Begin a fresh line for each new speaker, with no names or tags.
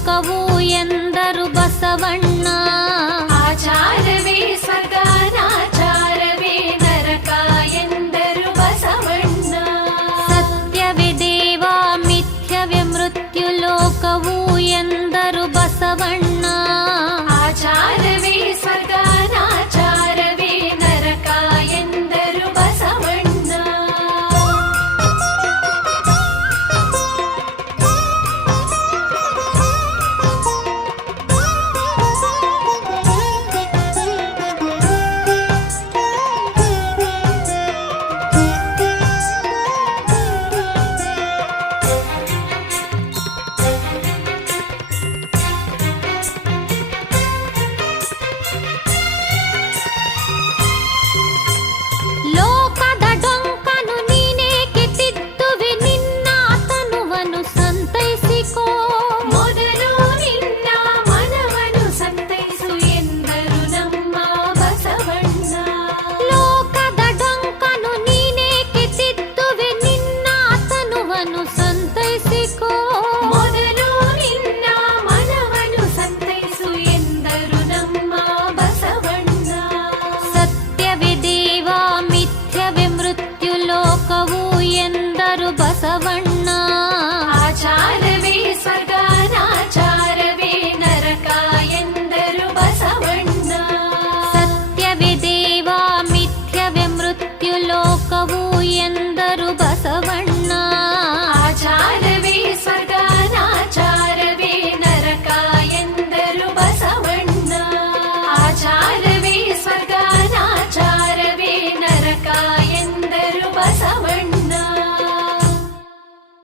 ಲೋಕವು ಎಂದರು ಬಸವಣ್ಣ ఎందరు బసవ